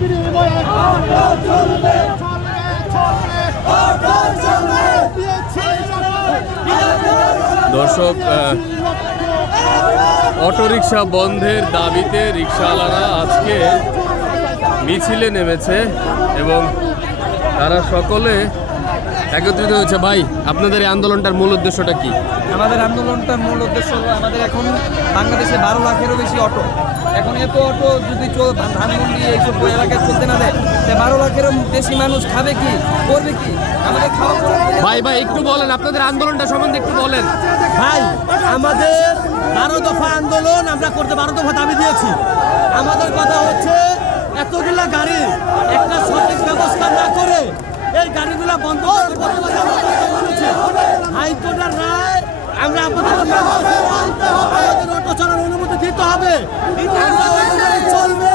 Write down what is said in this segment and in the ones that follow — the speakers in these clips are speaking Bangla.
বিনিময়ে চলবে দর্শক অটোরিকশা বন্ধের দাবিতে রিক্সাওয়ালারা আজকে মিছিলে নেমেছে এবং তারা সকলে একত্রিত হয়েছে ভাই আপনাদের এই আন্দোলনটার মূল উদ্দেশ্যটা কি? আমাদের আন্দোলনটার মূল উদ্দেশ্য হলো আমাদের এখন বাংলাদেশে বারো লাখেরও বেশি অটো। এখন এত অটো যদি চল- ধানমন্ডি এইসব এলাকায় চলতে না দেয় বারো লাখেরও বেশি মানুষ খাবে কি? করবে কি? আমাদের খাওয়া ভাই ভাই একটু বলেন আপনাদের আন্দোলনটা সম্বন্ধে একটু বলেন। ভাই আমাদের বারো দফা আন্দোলন আমরা করতে বারো দফা দাবি দিয়েছি। আমাদের কথা হচ্ছে এতগুলা গাড়ি একটা সঠিক ব্যবস্থা না করে এই গাড়িগুলা বন্ধ। হাইকোর্টের রায় আমরা। আমাদের অটো চলার অনুমতি দিতে হবে। চলবে।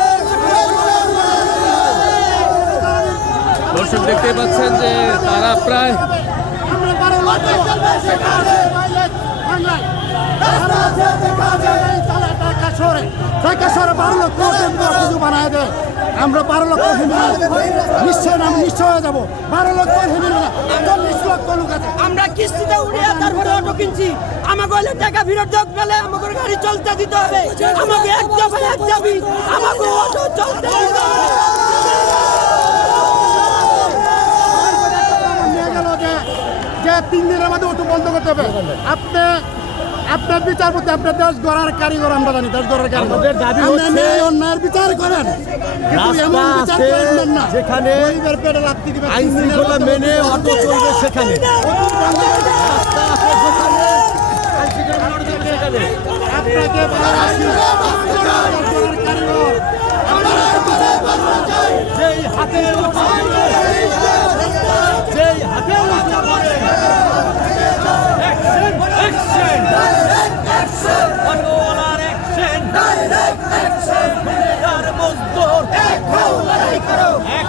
দর্শক দেখতে পাচ্ছেন যে তারা প্রায় ঢাকা শহরে। ঢাকা শহরে বারো আমরা বারো লক্ষ নিশ্চয় আমি নিশ্চয় হয়ে যাব। বারো লক্ষ না চল্লিশ লক্ষ লোক আছে। আমরা কিস্তিতে উড়িয়ে তারপরে অটো কিনছি। আমাকে হলে টাকা ফেরত যোগ পেলে আমাকে গাড়ি চলতে দিতে হবে। আমাকে এক দফা এক দাবি আমাকে অটো চলতে দিতে হবে। গেল যে তিন দিনের মধ্যে অটো বন্ধ করতে হবে। আপনি আপনার বিচারপতি আপনার দেশ গড়ার কারিগর আমরা জানি দেশ গড়ার কারিগর। আপনি ন্যায় অন্যায়ের বিচার করেন। কিন্তু এমন বিচার আছে না। যেখানে গরিবের পেটে লাথি দিবে আইন শৃঙ্খলা মেনে অটো চলবে সেখানে। আপনাকে কারিগর। যেই হাতে উঠা যেই হাতে উঠা অ্যাকশন অ্যাকশন অ্যাকশন অটোওয়ালার অ্যাকশন ডাইরেক্ট অ্যাকশন এক হাও লড়াই করো এক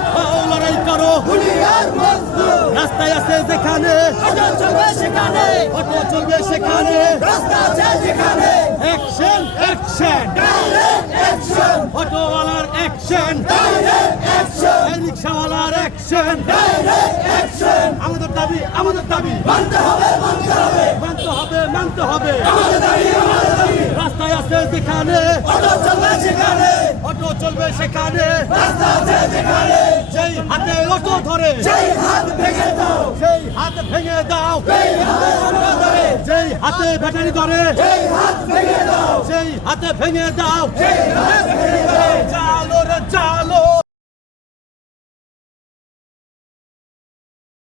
যেখানে অটো চলবে সেখানে অটো চলবে সেখানে রাস্তা আছে যেখানে অ্যাকশন অ্যাকশন ডাইরেক্ট অ্যাকশন অটোওয়ালার অ্যাকশন ডাইরেক্ট অ্যাকশন রিকশাওয়ালার অ্যাকশন ডাইরেক্ট আমাদের দাবি আমাদের দাবি। মানতে হবে মানতে হবে মানতে হবে। মানতে হবে আমাদের দাবি আমাদের রাস্তায় আছে যেখানে। অটো চলবে সেখানে। অটো চলবে সেখানে। রাস্তা আছে যেখানে। যেই হাতে অটো ধরে। সেই হাত ভেঙে দাও। সেই হাত ভেঙে দাও। সেই হাতে অটো ধরে। যেই হাতে ব্যাটারি ধরে। সেই হাত ভেঙে দাও। সেই হাতে ভেঙে দাও। সেই হাত ভেঙে